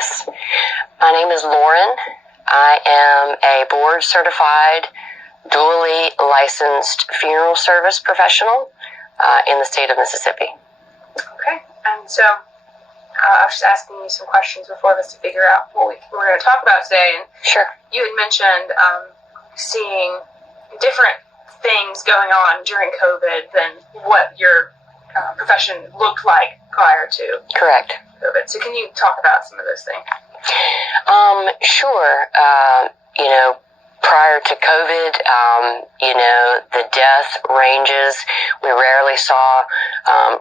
Yes. My name is Lauren. I am a board-certified, dually licensed funeral service professional in the state of Mississippi. Okay. And so I was just asking you some questions before this to figure out what we're going to talk about today. And Sure. You had mentioned seeing different things going on during COVID than what your profession looked like prior to Correct. COVID. So can you talk about some of those things? Sure. Prior to COVID, the death ranges, we rarely saw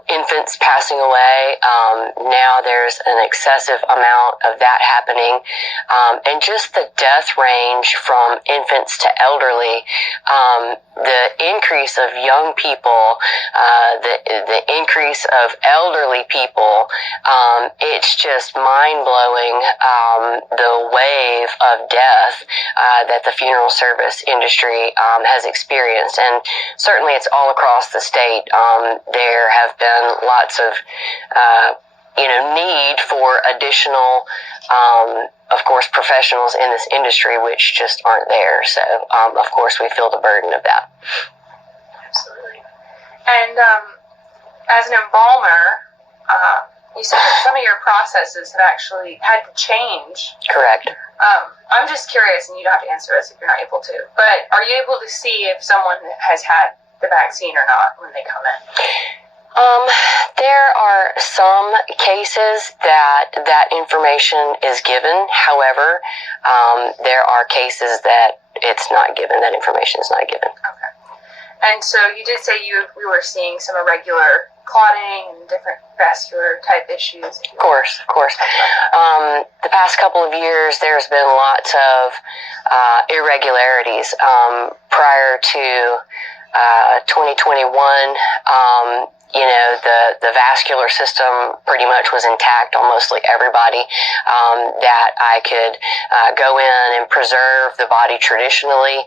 infants passing away. Now there's an excessive amount of that happening. And just the death range from infants to elderly, the increase of young people, the increase of elderly people, it's just mind-blowing, the wave of death that the funeral service industry has experienced. And certainly it's all across the state. There have been lots of need for additional of course, professionals in this industry which just aren't there. So, of course, we feel the burden of that. Absolutely. And as an embalmer, you said that some of your processes have actually had to change. Correct. I'm just curious, and you don't have to answer this if you're not able to, but are you able to see if someone has had the vaccine or not when they come in? There are some cases that information is given. However, there are cases that it's not given, that information is not given. Okay. And so you did say we were seeing some irregular clotting and different vascular type issues. Of course. The past couple of years, there's been lots of irregularities. Prior to 2021, the vascular system pretty much was intact on mostly everybody, that I could go in and preserve the body traditionally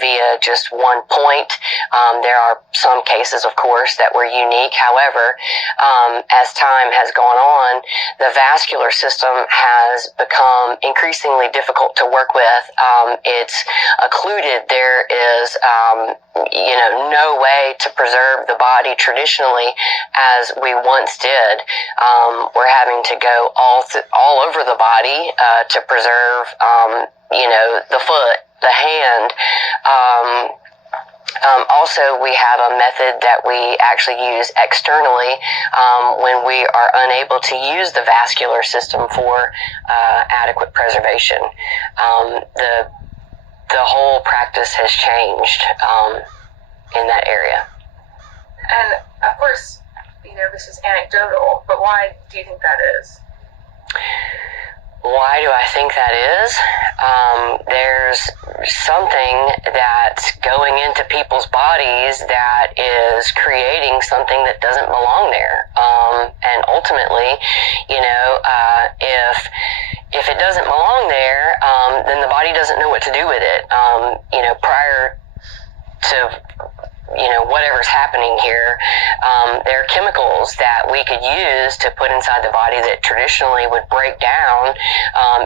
via just one point. There are some cases, of course, that were unique. However, as time has gone on, the vascular system has become increasingly difficult to work with. It's occluded. There is no way to preserve the body traditionally as we once did. We're having to go all over the body to preserve, the foot, the hand. Also, we have a method that we actually use externally when we are unable to use the vascular system for adequate preservation. The whole practice has changed in that area. And of course, this is anecdotal, but why do you think that is? Why do I think that is? There's something that's going into people's bodies that is creating something that doesn't belong there. And ultimately, if it doesn't belong there, then the body doesn't know what to do with it. Prior to whatever's happening here, there are chemicals that we could use to put inside the body that traditionally would break down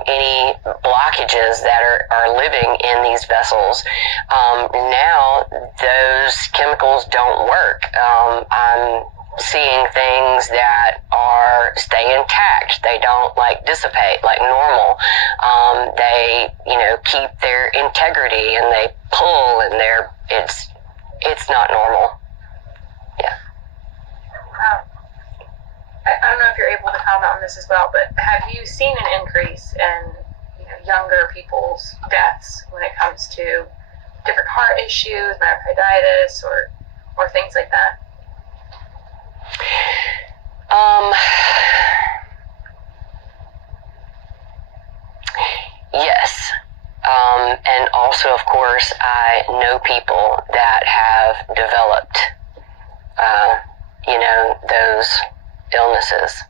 any blockages that are living in these vessels. Now those chemicals don't work. I'm seeing things that stay intact. They don't dissipate like normal. They keep their integrity, and they pull, and it's not normal. Yeah. I don't know if you're able to comment on this as well, but have you seen an increase in younger people's deaths when it comes to different heart issues, myocarditis, or things like that? Yes. And also, of course, I know people that have developed, those illnesses,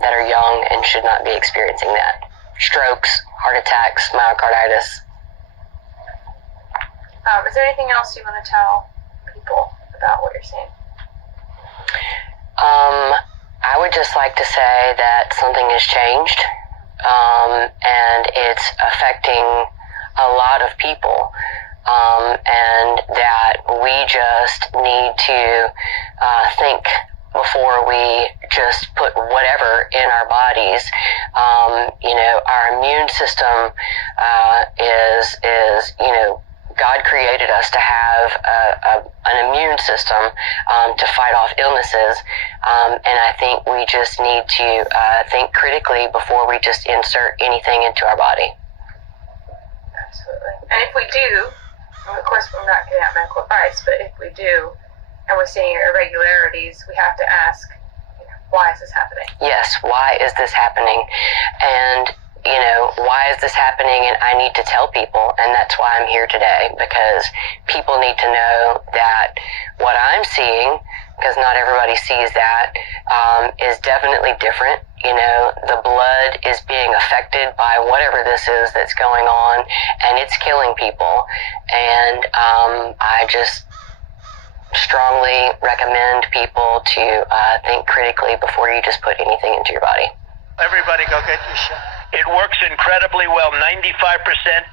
that are young and should not be experiencing that. Strokes, heart attacks, myocarditis. Is there anything else you want to tell people about what you're seeing? I would just like to say that something has changed, and it's affecting a lot of people, and that we just need to think before we just put whatever in our bodies. Our immune system is God created us to have an immune system to fight off illnesses, and I think we just need to think critically before we just insert anything into our body. Absolutely. And if we do, of course we're not getting out medical advice, but if we do, and we're seeing irregularities, we have to ask, why is this happening? Yes, why is this happening? And why is this happening? And I need to tell people, and that's why I'm here today, because people need to know that what I'm seeing, because not everybody sees that, is definitely different. The blood is being affected by whatever this is that's going on, and it's killing people. And I just strongly recommend people to think critically before you just put anything into your body. Everybody go get your shot. It works incredibly well, 95%,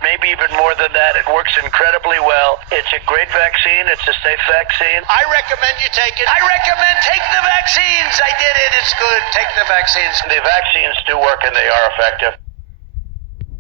maybe even more than that. It works incredibly well. It's a great vaccine. It's a safe vaccine. I recommend you take it. I recommend take the vaccines. I did it. It's good. Take the vaccines. The vaccines do work and they are effective.